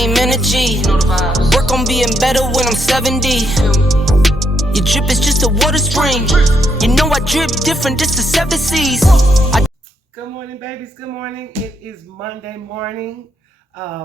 same energy. Work on being better when I'm 70. Your drip is just a water spring. You know I drip different, just the 7 C's. Good morning, babies. Good morning. It is Monday morning.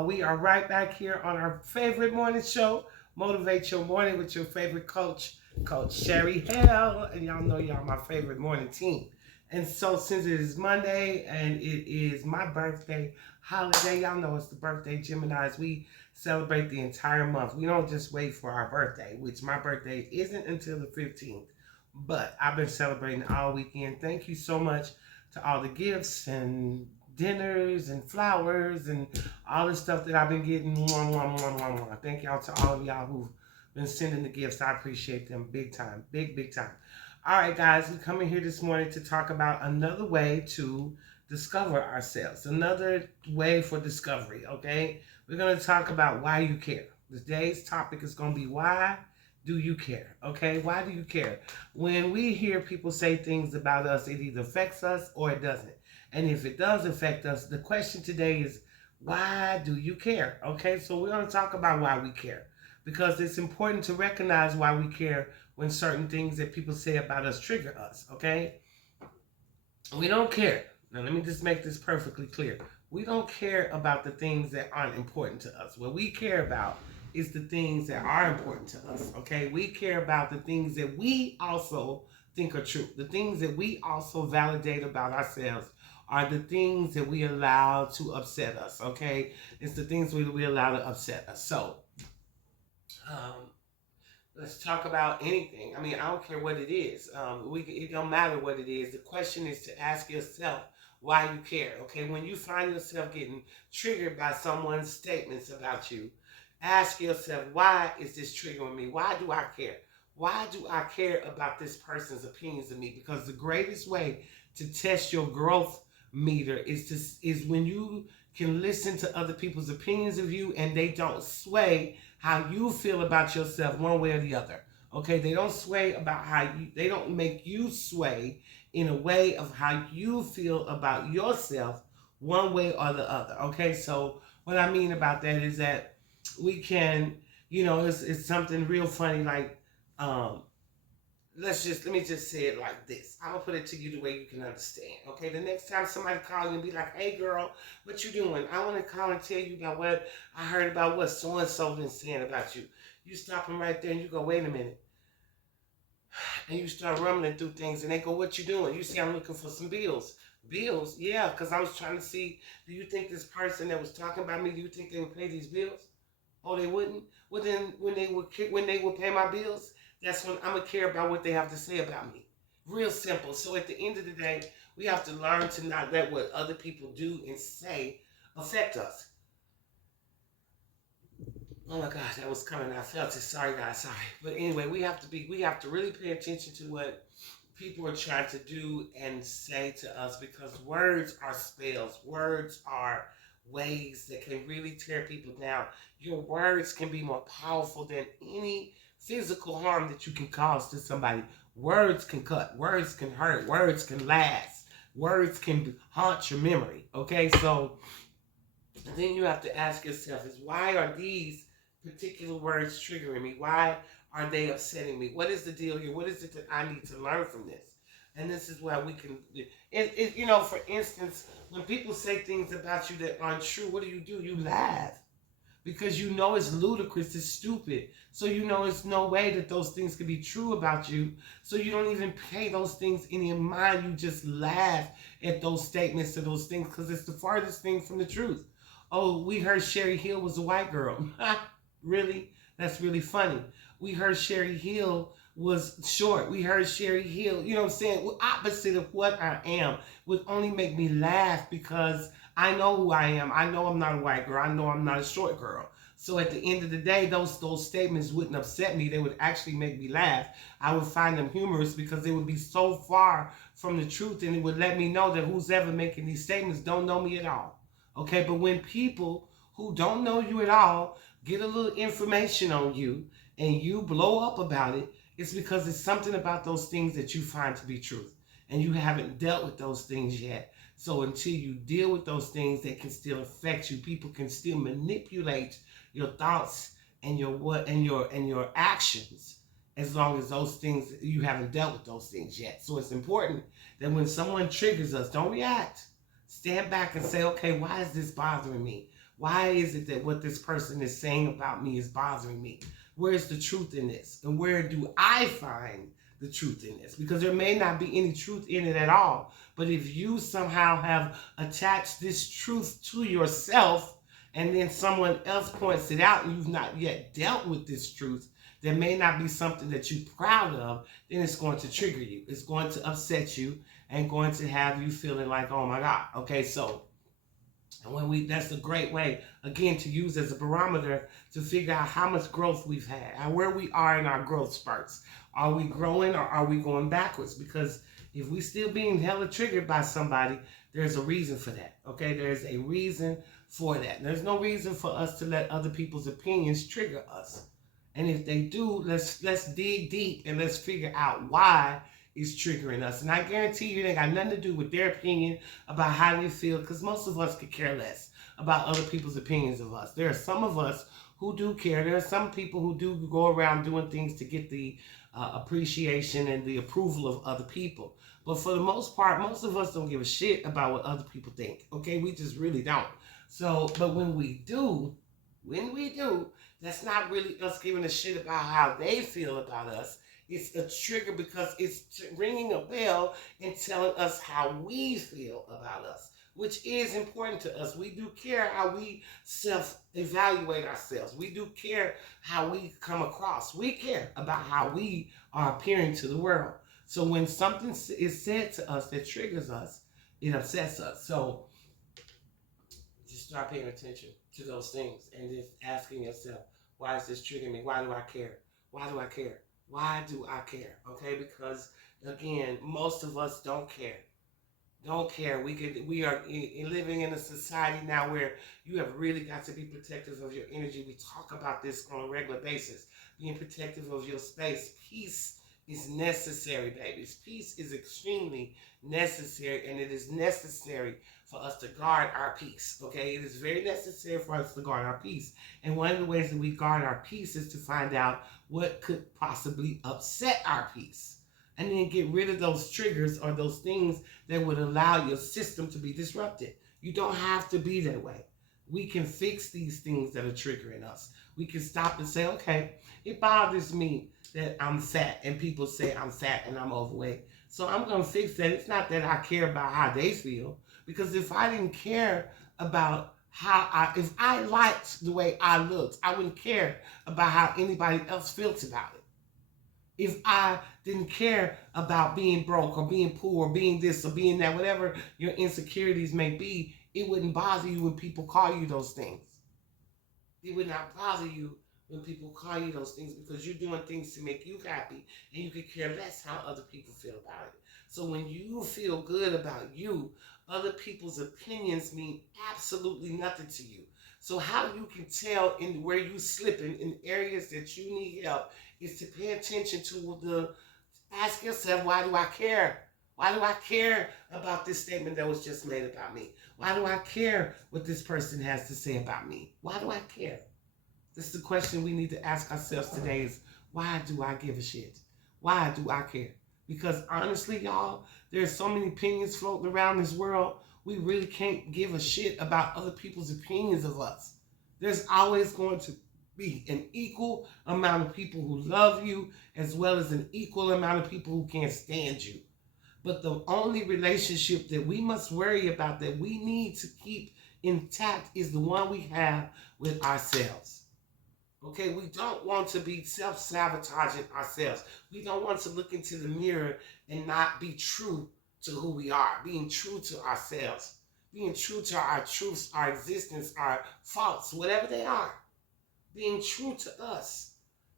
We are right back here on our favorite morning show, Motivate Your Morning with your favorite coach, Coach Sherri. And y'all know y'all my favorite morning team. And so since it is Monday and it is my birthday holiday, y'all know it's the birthday Geminis. We celebrate the entire month. We don't just wait for our birthday, which my birthday isn't until the 15th. But I've been celebrating all weekend. Thank you so much to all the gifts and dinners and flowers and all the stuff that I've been getting. Thank y'all to all of y'all who've been sending the gifts. I appreciate them big time. Big time. All right, guys, we come in here this morning to talk about another way to discover ourselves. Another way for discovery, okay? We're going to talk about why you care. Today's topic is going to be why do you care? Okay, why do you care? When we hear people say things about us, it either affects us or it doesn't. And if it does affect us, the question today is, why do you care? Okay, so we're going to talk about why we care, because it's important to recognize why we care when certain things that people say about us trigger us. Okay, we don't care. Now, let me just make this perfectly clear. We don't care about the things that aren't important to us. What we care about is the things that are important to us, okay? We care about the things that we also think are true. The things that we also validate about ourselves are the things that we allow to upset us, okay? It's the things we allow to upset us. So, let's talk about anything. I mean, I don't care what it is. It don't matter what it is. The question is to ask yourself why you care, okay? When you find yourself getting triggered by someone's statements about you, ask yourself, why is this triggering me? Why do I care? Why do I care about this person's opinions of me? Because the greatest way to test your growth meter is when you can listen to other people's opinions of you and they don't sway how you feel about yourself one way or the other. Okay, they don't sway about they don't make you sway in a way of how you feel about yourself one way or the other. Okay, so what I mean about that is that we can, it's something real funny, like, let me just say it like this. I'm gonna put it to you the way you can understand. Okay, the next time somebody calls you and be like, "Hey girl, what you doing? I want to call and tell you about what I heard about what so and so been saying about you." You stop them right there and you go, "Wait a minute," and you start rumbling through things, and they go, "What you doing?" You say, "I'm looking for some bills." Bills? Yeah, because I was trying to see, do you think this person that was talking about me, do you think they would pay these bills? Oh, they wouldn't? Well, then when they would pay my bills, that's when I'm going to care about what they have to say about me. Real simple. So at the end of the day, we have to learn to not let what other people do and say affect us. Oh my gosh, that was coming. I felt it. Sorry, guys. Sorry. But anyway, we have to really pay attention to what people are trying to do and say to us, because words are spells. Words are ways that can really tear people down. Your words can be more powerful than any physical harm that you can cause to somebody. Words can cut, words can hurt, words can last, words can haunt your memory. Okay, so then you have to ask yourself, is why are these particular words triggering me? Why are they upsetting me? What is the deal here? What is it that I need to learn from this? And this is why we can, for instance, when people say things about you that aren't true, what do? You laugh. Because you know it's ludicrous, it's stupid. So you know it's no way that those things could be true about you. So you don't even pay those things in your mind. You just laugh at those statements or those things because it's the farthest thing from the truth. Oh, we heard Sherri Hill was a white girl. Really? That's really funny. We heard Sherri Hill was short. We heard Sherri Hill, you know what I'm saying? Opposite of what I am would only make me laugh because I know who I am. I know I'm not a white girl. I know I'm not a short girl. So at the end of the day, those statements wouldn't upset me. They would actually make me laugh. I would find them humorous because they would be so far from the truth, and it would let me know that who's ever making these statements don't know me at all. Okay, but when people who don't know you at all get a little information on you and you blow up about it, it's because it's something about those things that you find to be truth. and you haven't dealt with those things yet. So until you deal with those things, they can still affect you. People can still manipulate your thoughts and your actions, as long as those things, you haven't dealt with those things yet. So it's important that when someone triggers us, don't react. Stand back and say, okay, why is this bothering me? Why is it that what this person is saying about me is bothering me? Where's the truth in this? And where do I find the truth in this? Because there may not be any truth in it at all. But if you somehow have attached this truth to yourself, and then someone else points it out and you've not yet dealt with this truth, there may not be something that you're proud of, then it's going to trigger you. It's going to upset you and going to have you feeling like, oh my God. Okay, so that's a great way, again, to use as a barometer to figure out how much growth we've had and where we are in our growth spurts. Are we growing or are we going backwards? Because if we still being hella triggered by somebody, there's a reason for that. Okay, there's a reason for that. There's no reason for us to let other people's opinions trigger us. And if they do, let's dig deep and let's figure out why it's triggering us. And I guarantee you, it ain't got nothing to do with their opinion about how they feel, because most of us could care less about other people's opinions of us. There are some of us who do care. There are some people who do go around doing things to get the appreciation and the approval of other people. But for the most part, most of us don't give a shit about what other people think. Okay, we just really don't. So, but when we do, that's not really us giving a shit about how they feel about us. It's a trigger because it's ringing a bell and telling us how we feel about us, which is important to us. We do care how we self-evaluate ourselves. We do care how we come across. We care about how we are appearing to the world. So when something is said to us that triggers us, it upsets us. So just start paying attention to those things and just asking yourself, why is this triggering me? Why do I care? Why do I care? Why do I care? Okay, because again, most of us don't care. Don't care. We are living in a society now where you have really got to be protective of your energy. We talk about this on a regular basis. Being protective of your space. Peace is necessary, babies. Peace is extremely necessary, and it is necessary for us to guard our peace. Okay, it is very necessary for us to guard our peace. And one of the ways that we guard our peace is to find out what could possibly upset our peace, and then get rid of those triggers or those things that would allow your system to be disrupted. You don't have to be that way. We can fix these things that are triggering us. We can stop and say, okay, it bothers me that I'm fat and people say I'm fat and I'm overweight. So I'm going to fix that. It's not that I care about how they feel, because if I didn't care about if I liked the way I looked, I wouldn't care about how anybody else feels about it. If I didn't care about being broke or being poor or being this or being that, whatever your insecurities may be, it wouldn't bother you when people call you those things. It would not bother you when people call you those things, because you're doing things to make you happy and you could care less how other people feel about it. So when you feel good about you, other people's opinions mean absolutely nothing to you. So how you can tell in where you slipping in areas that you need help is to pay attention to ask yourself, why do I care? Why do I care about this statement that was just made about me? Why do I care what this person has to say about me? Why do I care? This is the question we need to ask ourselves today is, why do I give a shit? Why do I care? Because honestly, y'all, there's so many opinions floating around this world, we really can't give a shit about other people's opinions of us. There's always going to be an equal amount of people who love you, as well as an equal amount of people who can't stand you. But the only relationship that we must worry about, that we need to keep intact, is the one we have with ourselves. Okay, we don't want to be self-sabotaging ourselves. We don't want to look into the mirror and not be true to who we are, being true to ourselves, being true to our truths, our existence, our faults, whatever they are, being true to us.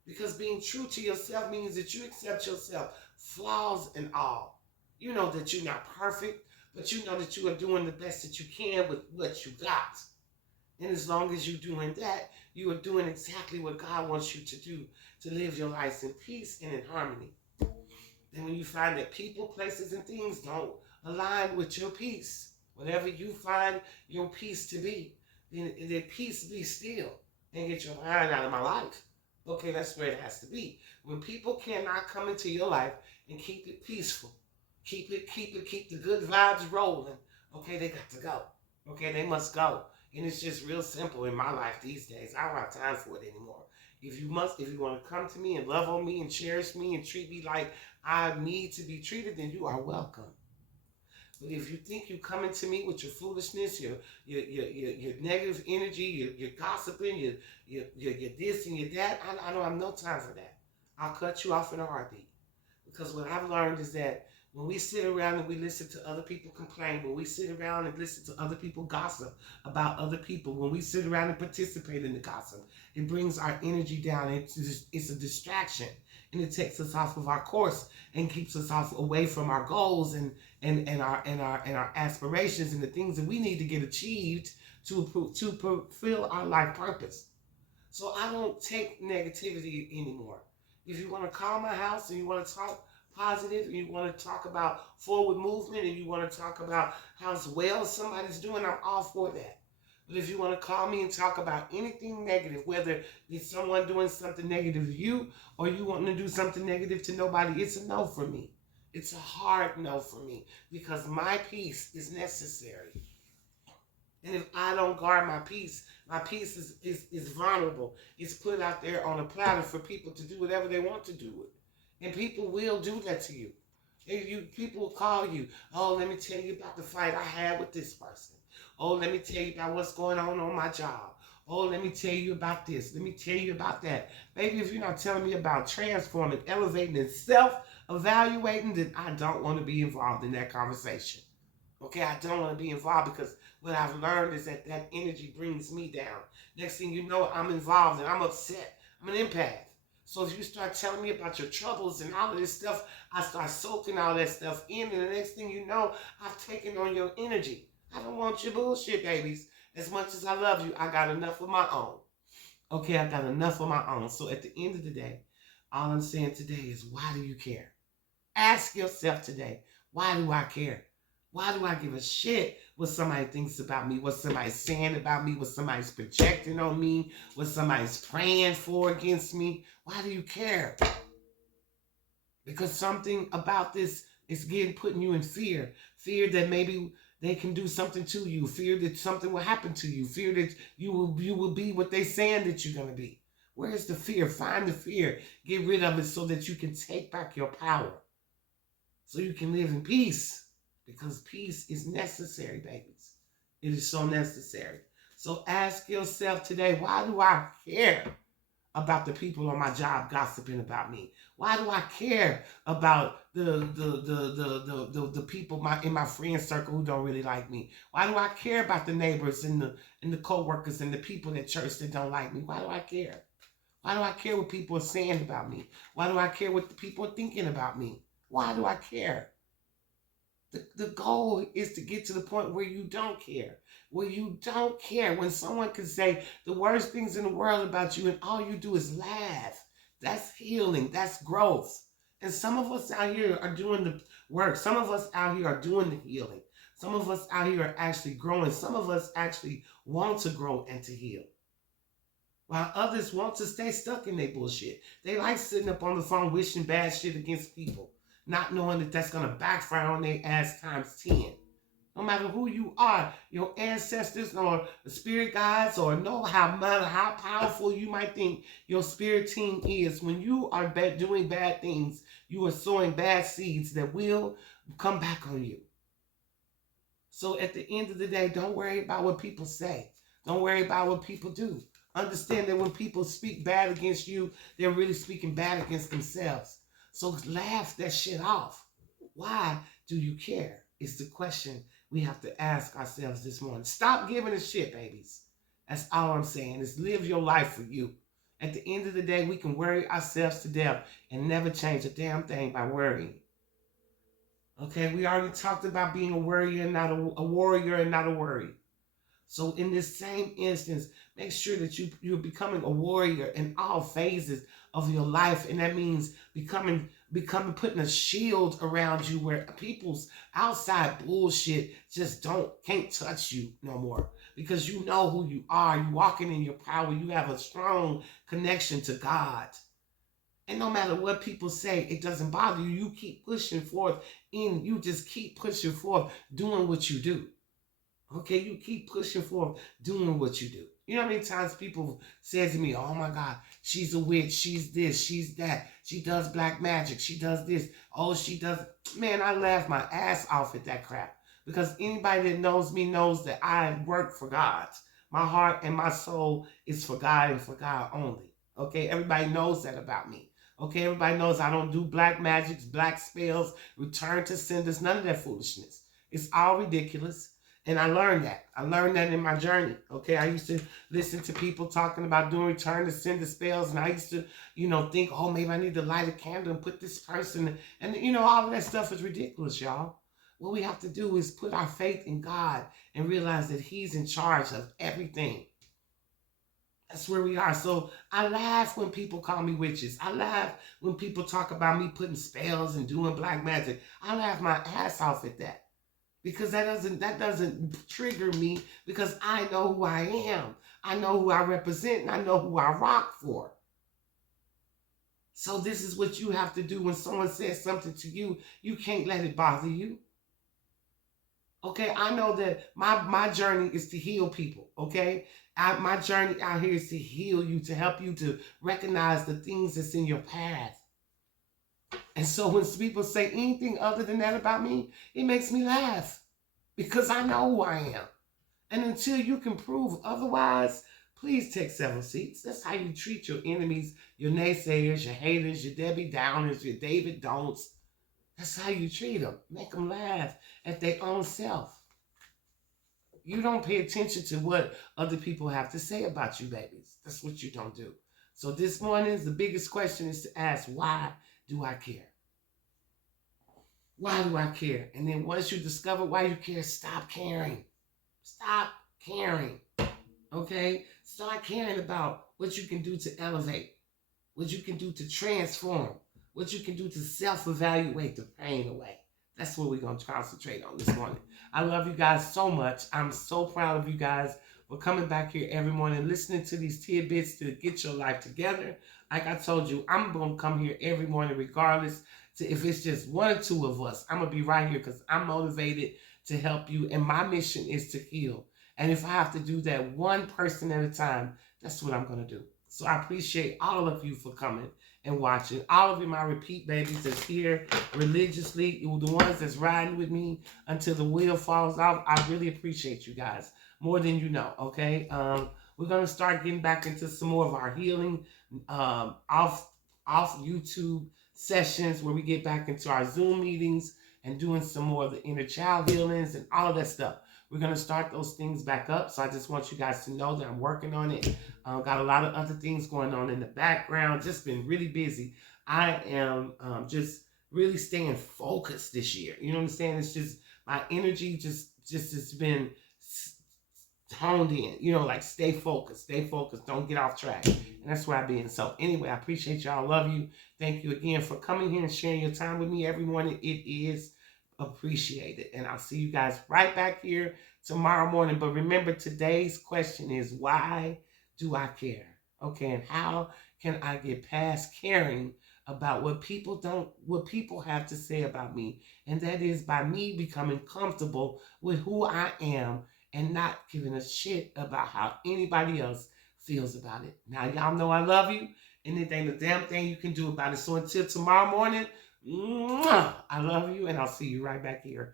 Because being true to yourself means that you accept yourself, flaws and all. You know that you're not perfect, but you know that you are doing the best that you can with what you got. And as long as you're doing that, you are doing exactly what God wants you to do, to live your life in peace and in harmony. And when you find that people, places, and things don't align with your peace, whatever you find your peace to be, then peace be still and get your mind out of my life. Okay, that's where it has to be. When people cannot come into your life and keep it peaceful, keep the good vibes rolling, okay, they got to go. Okay, they must go. And it's just real simple in my life these days. I don't have time for it anymore. If you want to come to me and love on me and cherish me and treat me like I need to be treated, then you are welcome. But if you think you coming to me with your foolishness, your negative energy, your gossiping, your this and your that, I don't have no time for that. I'll cut you off in a heartbeat. Because what I've learned is that when we sit around and we listen to other people complain, when we sit around and listen to other people gossip about other people, when we sit around and participate in the gossip, it brings our energy down. It's a distraction, and it takes us off of our course and keeps us off away from our goals and our aspirations and the things that we need to get achieved to fulfill our life purpose. So I don't take negativity anymore. If you want to call my house and you want to talk positive and you want to talk about forward movement and you want to talk about how well somebody's doing, I'm all for that. But if you want to call me and talk about anything negative, whether it's someone doing something negative to you or you want to do something negative to nobody, it's a no for me. It's a hard no for me because my peace is necessary. And if I don't guard my peace is vulnerable. It's put out there on a platter for people to do whatever they want to do with it. And people will do that to you. People will call you, oh, let me tell you about the fight I had with this person. Oh, let me tell you about what's going on my job. Oh, let me tell you about this. Let me tell you about that. Baby, if you're not telling me about transforming, elevating, and self-evaluating, then I don't want to be involved in that conversation. Okay, I don't want to be involved because what I've learned is that energy brings me down. Next thing you know, I'm involved and I'm upset. I'm an empath. So if you start telling me about your troubles and all of this stuff, I start soaking all that stuff in, and the next thing you know, I've taken on your energy. I don't want your bullshit, babies. As much as I love you, I got enough of my own. Okay, I got enough of my own. So at the end of the day, all I'm saying today is, why do you care? Ask yourself today, why do I care? Why do I give a shit what somebody thinks about me, what somebody's saying about me, what somebody's projecting on me, what somebody's praying for against me? Why do you care? Because something about this is putting you in fear. Fear that maybe they can do something to you. Fear that something will happen to you. Fear that you will be what they're saying that you're going to be. Where's the fear? Find the fear. Get rid of it so that you can take back your power. So you can live in peace. Because peace is necessary, babies. It is so necessary. So ask yourself today, why do I care about the people on my job gossiping about me? Why do I care about the people in my friend circle who don't really like me? Why do I care about the neighbors and the co-workers and the people at church that don't like me? Why do I care? Why do I care what people are saying about me? Why do I care what the people are thinking about me? Why do I care? The goal is to get to the point where you don't care. Where you don't care. When someone can say the worst things in the world about you and all you do is laugh. That's healing. That's growth. And some of us out here are doing the work. Some of us out here are doing the healing. Some of us out here are actually growing. Some of us actually want to grow and to heal. While others want to stay stuck in their bullshit. They like sitting up on the phone wishing bad shit against people, not knowing that that's going to backfire on their ass times 10. No matter who you are, your ancestors or the spirit guides, or no matter how powerful you might think your spirit team is, when you are doing bad things, you are sowing bad seeds that will come back on you. So at the end of the day, don't worry about what people say. Don't worry about what people do. Understand that when people speak bad against you, they're really speaking bad against themselves. So laugh that shit off. Why do you care? Is the question we have to ask ourselves this morning. Stop giving a shit, babies. That's all I'm saying, is live your life for you. At the end of the day, we can worry ourselves to death and never change a damn thing by worrying. Okay, we already talked about being a warrior and not a warrior and not a worry. So in this same instance, make sure that you're becoming a warrior in all phases of your life. And that means becoming becoming putting a shield around you where people's outside bullshit just can't touch you no more because you know who you are. You walking in your power. You have a strong connection to God. And no matter what people say, it doesn't bother you. You keep pushing forth you just keep pushing forth doing what you do. Okay, you keep pushing forth doing what you do. You know how many times people say to me, oh my God, she's a witch, she's this, she's that, she does black magic, she does this, oh, she does. Man, I laugh my ass off at that crap. Because anybody that knows me knows that I work for God. My heart and my soul is for God and for God only. Okay, everybody knows that about me. Okay, everybody knows I don't do black magics, black spells, return to senders, none of that foolishness. It's all ridiculous. And I learned that. I learned that in my journey. Okay, I used to listen to people talking about doing return to sender spells, and I used to, think, oh, maybe I need to light a candle and put this person, and all of that stuff is ridiculous, y'all. What we have to do is put our faith in God and realize that He's in charge of everything. That's where we are. So I laugh when people call me witches. I laugh when people talk about me putting spells and doing black magic. I laugh my ass off at that. Because that doesn't trigger me because I know who I am. I know who I represent and I know who I rock for. So this is what you have to do when someone says something to you. You can't let it bother you. Okay, I know that my journey is to heal people, okay? My journey out here is to heal you, to help you to recognize the things that's in your path. And so when people say anything other than that about me, it makes me laugh because I know who I am. And until you can prove otherwise, please take 7 seats. That's how you treat your enemies, your naysayers, your haters, your Debbie Downers, your David Don'ts. That's how you treat them. Make them laugh at their own self. You don't pay attention to what other people have to say about you, babies. That's what you don't do. So this morning, the biggest question is to ask, why do I care? Why do I care? And then once you discover why you care, stop caring. Stop caring. Okay? Start caring about what you can do to elevate, what you can do to transform, what you can do to self-evaluate the pain away. That's what we're going to concentrate on this morning. I love you guys so much. I'm so proud of you guys for coming back here every morning, listening to these tidbits to get your life together. Like I told you, I'm going to come here every morning regardless. If it's just 1 or 2 of us, I'm going to be right here because I'm motivated to help you. And my mission is to heal. And if I have to do that one person at a time, that's what I'm going to do. So I appreciate all of you for coming and watching. All of you, my repeat babies that's here religiously, the ones that's riding with me until the wheel falls off. I really appreciate you guys more than you know, okay? We're going to start getting back into some more of our healing off YouTube sessions where we get back into our Zoom meetings and doing some more of the inner child healings and all of that stuff. We're going to start those things back up. So I just want you guys to know that I'm working on it. Got a lot of other things going on in the background. Just been really busy. I am just really staying focused this year. You know what I'm saying? It's just my energy just has been honed in. Like stay focused. Don't get off track. And that's where I've been. So anyway, I appreciate y'all. Love you. Thank you again for coming here and sharing your time with me every morning. It is appreciated. And I'll see you guys right back here tomorrow morning. But remember, today's question is, why do I care? Okay, and how can I get past caring about what people have to say about me? And that is by me becoming comfortable with who I am and not giving a shit about how anybody else feels about it. Now, y'all know I love you, and it ain't a damn thing you can do about it. So until tomorrow morning, I love you, and I'll see you right back here